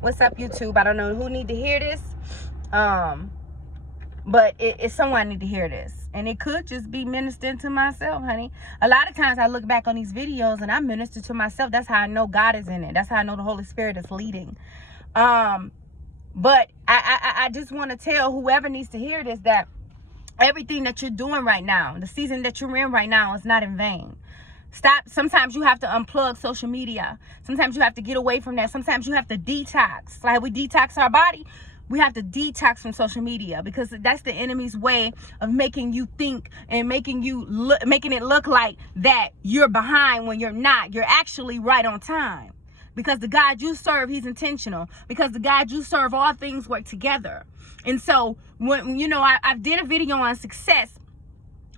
What's up, YouTube? I don't know who need to hear this, but it's someone need to hear this, and it could just be ministering to myself, honey. A lot of times I look back on these videos and I minister to myself. That's how I know God is in it. That's how I know the Holy Spirit is leading. But I just want to tell whoever needs to hear this that everything that you're doing right now, the season that you're in right now, is not in vain. Stop. Sometimes you have to unplug social media. Sometimes you have to get away from that. Sometimes you have to detox. Like we detox our body, we have to detox from social media, because that's the enemy's way of making you think and making it look like that you're behind when you're not. You're actually right on time, because the God you serve, he's intentional. Because the God you serve, all things work together. And so when I did a video on success,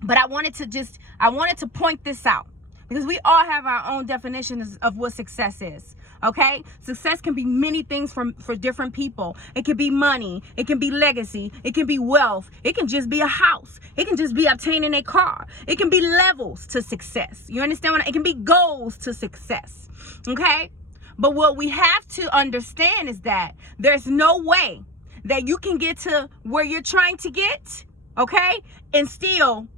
but I wanted to point this out, because we all have our own definitions of what success is. Okay, success can be many things for different people. It can be money, it can be legacy, it can be wealth, it can just be a house, it can just be obtaining a car, it can be levels to success. You understand it can be goals to success. Okay, but what we have to understand is that there's no way that you can get to where you're trying to get, okay, and still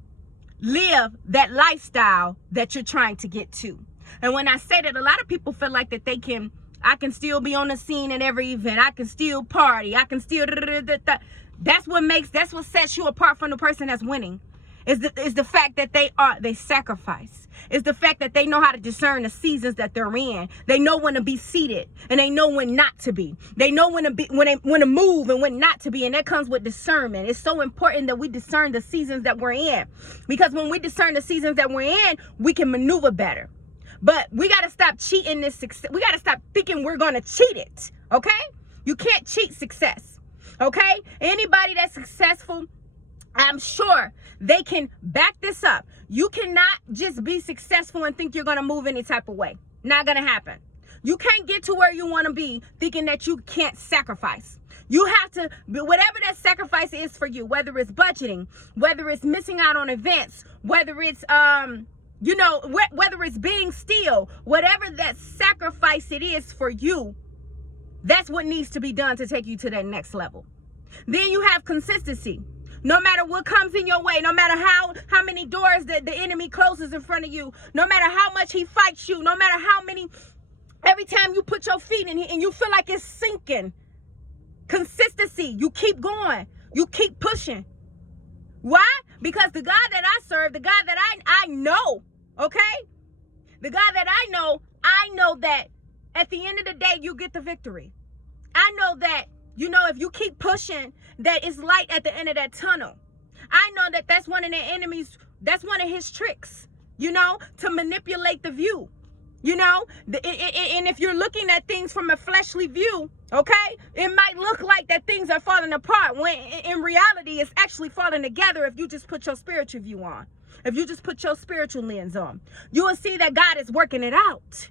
live that lifestyle that you're trying to get to. And when I say that, a lot of people feel like that I can still be on the scene at every event, I can still party, I can still that's what sets you apart from the person that's winning. Is the fact that they sacrifice. It's the fact that they know how to discern the seasons that they're in. They know when to be seated and they know when not to be. They know when to move and when not to be, and that comes with discernment. It's so important that we discern the seasons that we're in, because when we discern the seasons that we're in, we can maneuver better. But we got to stop cheating this success. We got to stop thinking we're going to cheat it. Okay? You can't cheat success. Okay? Anybody that's successful, I'm sure they can back this up. You cannot just be successful and think you're going to move any type of way. Not going to happen. You can't get to where you want to be thinking that you can't sacrifice. You have to, whatever that sacrifice is for you, whether it's budgeting, whether it's missing out on events, whether it's, whether it's being still, whatever that sacrifice it is for you, that's what needs to be done to take you to that next level. Then you have consistency. No matter what comes in your way, no matter how many doors that the enemy closes in front of you, no matter how much he fights you, no matter every time you put your feet in and you feel like it's sinking, consistency, you keep going, you keep pushing. Why? Because the God that I serve, the God that I know, okay? The God that I know that at the end of the day, you get the victory. I know that, if you keep pushing, that it's light at the end of that tunnel. I know that that's one of the enemies, that's one of his tricks, to manipulate the view, and if you're looking at things from a fleshly view, okay, it might look like that things are falling apart, when in reality, it's actually falling together if you just put your spiritual view on. If you just put your spiritual lens on, you will see that God is working it out.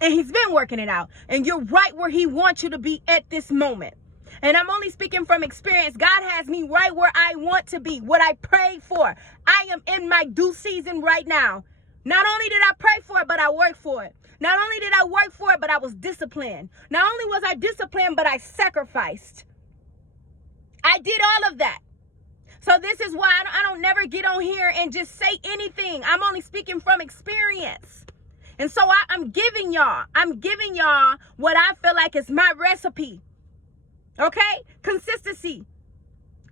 And he's been working it out. And you're right where he wants you to be at this moment. And I'm only speaking from experience. God has me right where I want to be, what I prayed for. I am in my due season right now. Not only did I pray for it, but I worked for it. Not only did I work for it, but I was disciplined. Not only was I disciplined, but I sacrificed. I did all of that. So this is why I don't never get on here and just say anything. I'm only speaking from experience. And so I'm giving y'all what I feel like is my recipe. Okay? Consistency.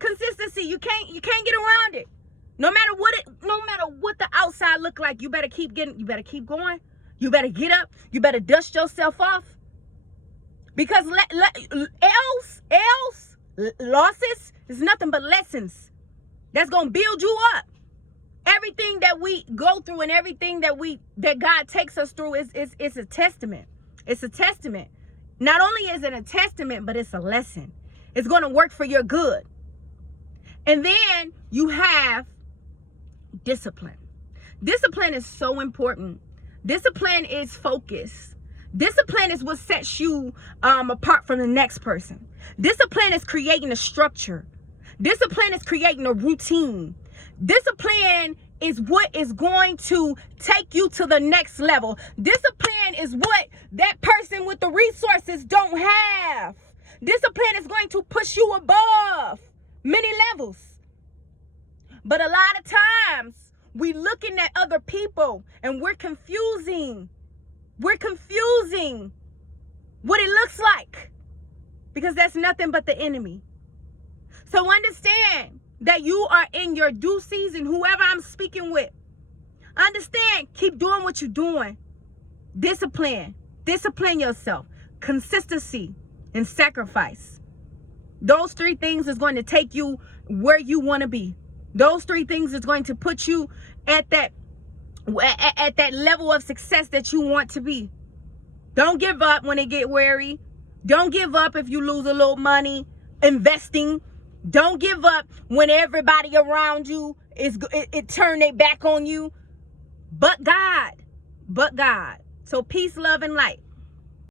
You can't get around it. No matter what the outside look like, you better keep going. You better get up. You better dust yourself off. Because else losses is nothing but lessons that's going to build you up. Everything that we go through and everything that God takes us through is a testament. It's a testament. Not only is it a testament, but it's a lesson. It's going to work for your good. And then you have discipline. Discipline is so important. Discipline is focus. Discipline is what sets you apart from the next person. Discipline is creating a structure. Discipline is creating a routine. Discipline is what is going to take you to the next level. Discipline is what that person with the resources don't have. Discipline is going to push you above many levels. But a lot of times we looking at other people and we're confusing what it looks like, because that's nothing but the enemy. So understand that you are in your due season. Whoever I'm speaking with, understand, keep doing what you're doing. Discipline yourself, consistency, and sacrifice. Those three things is going to take you where you want to be. Those three things is going to put you at that level of success that you want to be. Don't give up when it get weary. Don't give up if you lose a little money investing. Don't give up when everybody around you it turn their back on you. But God. So peace, love, and light.